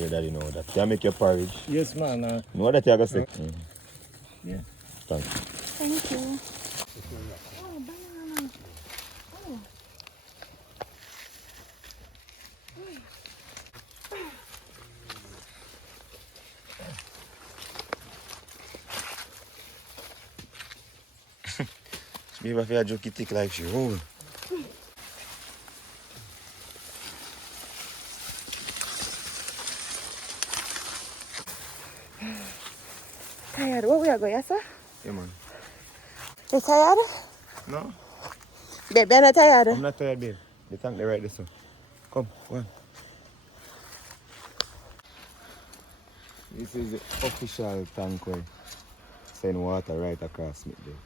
Your daddy know that. Can I make your porridge? Yes, man. Know that you are going to say? Yeah. Thanks. Thank you. Oh, banana. Oh. Maybe if you joke it thick like she old. Tired. Where we are going, yes, sir? Yeah, man. You tired? No, Baby, you're not tired? I'm not tired, babe. The tank they right this one. Come, go on. This is the official tank where send water right across me there.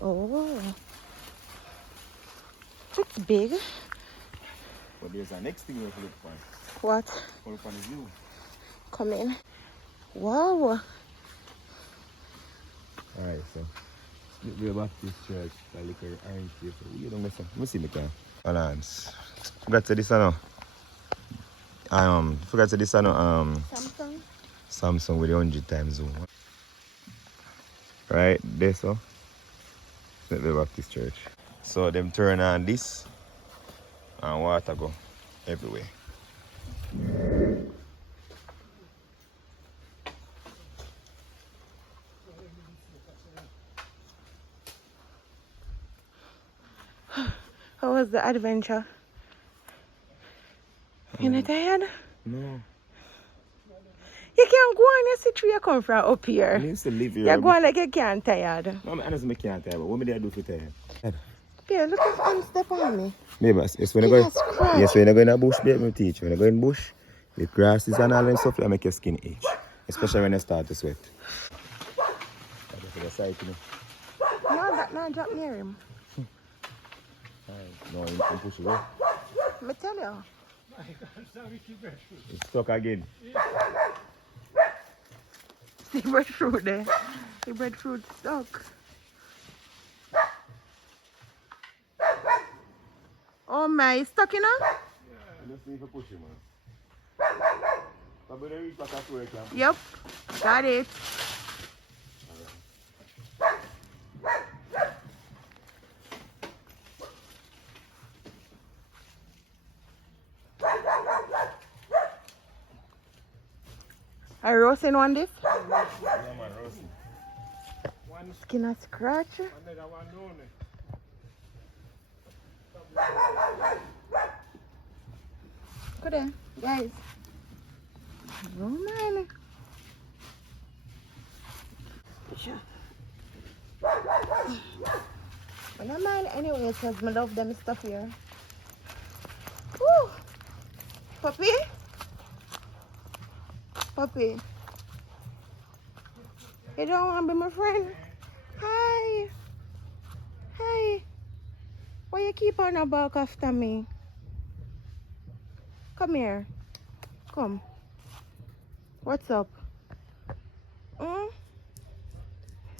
Oh. It's big. But there's a next thing you have to look for. What? Look for the view. Come in. Wow. Alright, so we're back to this church. I look at the orange here. So you don't mess up. Let me see me can. Balance. Forgot to this one. Forgot to this one. Samsung. Samsung with the 100 times zoom. Right there, so let me back this church. So them turn on this and water go everywhere. How was the adventure? You not tired? No. You can't go on, you see tree you come from up I here. used to live here. You go on like you can't tired. No, I honestly can't tell, but what me I do for tired? Here, look if I'm step on me. Maybe it's when I go. Yes, crap. Yes, when I go in a bush, babe, me teach. When I go in bush, with grasses and all them stuff, I make your skin itch. Especially when I start to sweat. I go for the side, you know. No, that not drop near him. No, I'm push it away. Me tell you. It's stuck again. See breadfruit there. The breadfruit stuck. Oh my, it's stuck, you know? I just need to push it, man. Yep, got it. Are you roasting one this? Yeah, man, roasting. Skin a scratch. Good day, guys. No man. Sure. I don't mind anyway, because I love them stuff here. Woo! Puppy? Puppy. You don't want to be my friend? Hi. Hi. Why you keep on a bark after me? Come here. Come. What's up?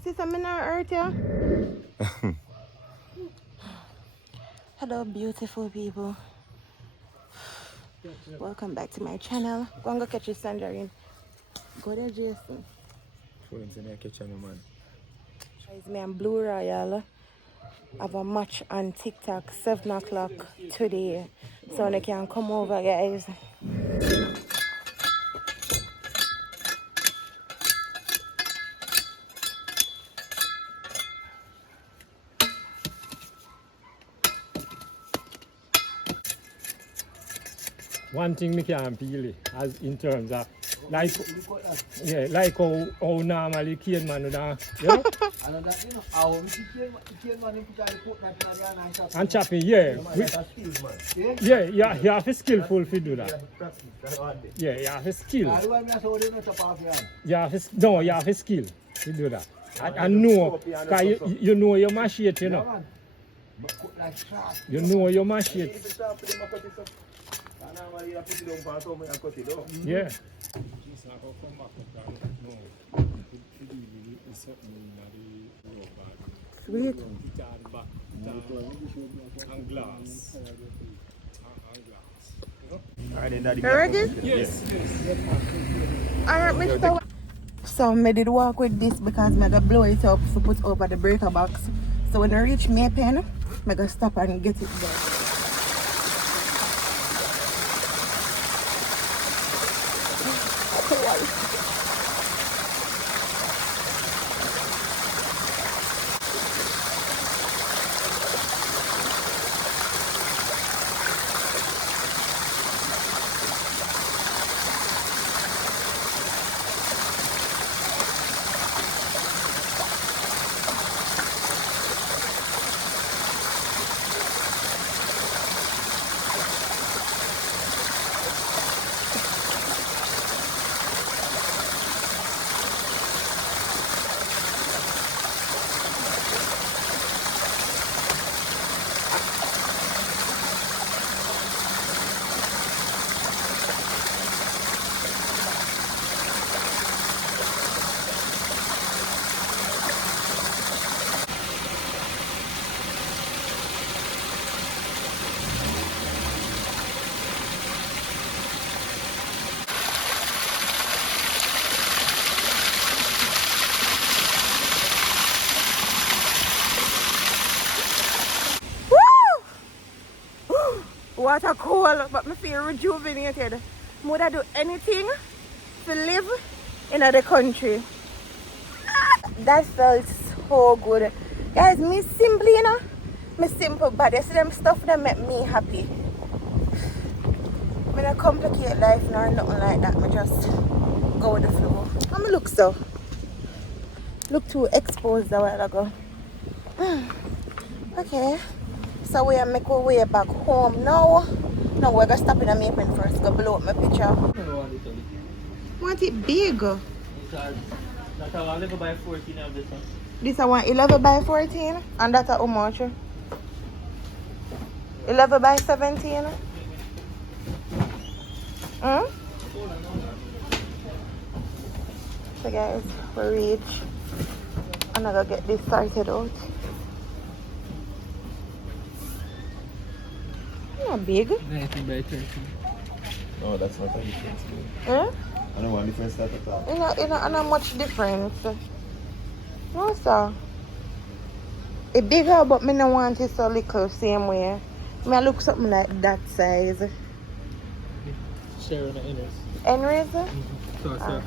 Sister, I'm not hurt you? Hello, beautiful people. Welcome back to my channel. Go and go catch your tangerine. Go there, Jason. Man. It's me and Blue Royal. I have a match on TikTok 7 o'clock today. So they can come over, guys. One thing me can't feel it, as in terms of like like how normally cane man would you know? And chopping, yeah. Yeah, you have a skillful to do that. Yeah, you have a skill. You have a skill to do that. I know, because you know your machete, you know. You know your machete. Yeah. Sweet. And glass. Alright, then daddy. You ready? Yes. Alright, Mr. So I did walk with this because I gotta blow it up to put over the breaker box. So when I reach my pen, I gotta stop and get it there. Water cold, but I feel rejuvenated. Would I do anything to live in the country? That felt so good. Guys, me simply, you know, me simple body. See them stuff that make me happy. I don't complicate life nor nothing like that. I just go with the flow. How me look so? Look too exposed a while ago. Okay. So we are make our way back home now. Now we're gonna stop in a Maple first, go blow up my picture. Want it big? That's a 11 by 14 of this one. This I want 11 by 14 and that's how much? 11 by 17? Hmm? So guys, we reach. And I gotta get this sorted out. Not big. 19 by 13. No, that's not a difference. Huh? I don't want difference that at all. Not much difference. No, sir. It bigger, but me no want it so little same way. Me I look something like that size. Share on the inners. Anyways, So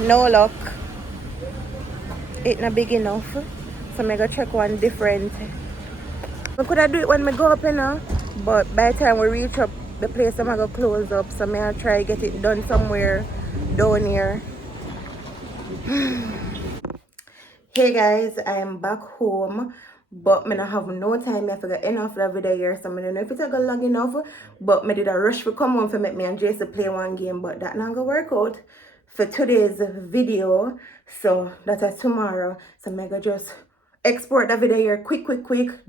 no luck. It's not big enough. So I go check one different. I could have do it when I go up, you know. But by the time we reach up, the place I'm gonna close up. So I'm gonna try to get it done somewhere down here. Hey guys, I am back home. But I don't have no time. I forgot enough of the video here. So I don't know if it's going long enough. But I did a rush for come home for make me and Jason play one game. But that not gonna work out for today's video. So that's tomorrow. So I'm gonna just export the video here quick,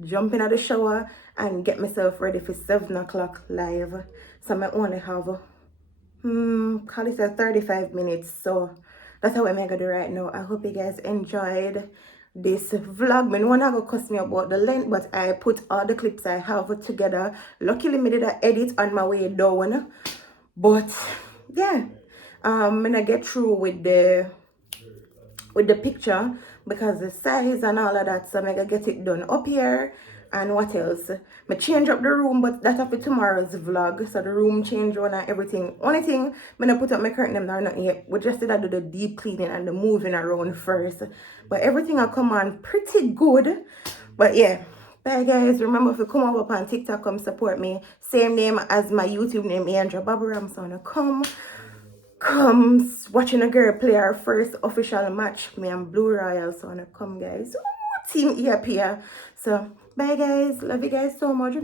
jump into the shower and get myself ready for 7 o'clock live. So I only have call it 35 minutes. So that's how I'm gonna do right now. I hope you guys enjoyed this vlog. Me no one gonna cuss me about the length, but I put all the clips I have together. Luckily me did an edit on my way down. But yeah, I'm gonna get through with the picture because the size and all of that, so I'm gonna get it done up here. And what else? I change up the room, but that's for tomorrow's vlog. So the room change on and everything. Only thing, I'm gonna put up my curtain them or nothing yet. We just did do the deep cleaning and the moving around first. But everything will come on pretty good. But yeah. Bye guys. Remember if you come up on TikTok, come support me. Same name as my YouTube name, Andrew Babaram. So come watching a girl play her first official match. Me and Blue Royal. So come guys. Ooh, team EAP. So bye guys. Love you guys so much.